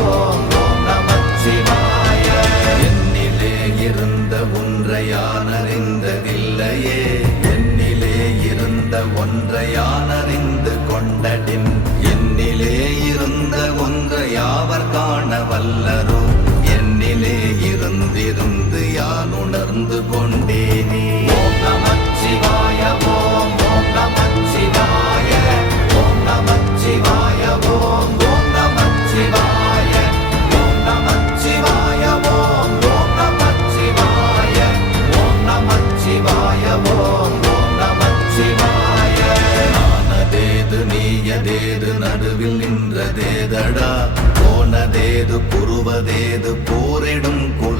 ஓம் ஓம் நமச்சிவாய. என்னிலே இருந்த ஒன்றை யான் அறிந்ததில்லையே, என்னிலே இருந்த ஒன்றை யான் அறிந்து கொண்டடின், என்னிலே இருந்த ஒன்றை யாவர் காண வல்லரோ, என்னிலே இருந்திருந்து யான் உணர்ந்து கொண்டேனே. ஓம் நமச்சிவாய ஓம் ஓம் நமச்சிவாய ஓம் நமச்சிவாய ஓம் ஓம் நமச்சிவாய ஓம் நமச்சிவாய ஓம் ஓம் நமச்சிவாய ஓம் நமச்சிவாய ஓம் ஓம் நமச்சிவாய. நானதேது நீயதேது நடுவில் நின்றதேதடா, போனதேது புருவதேது போரிடும் குல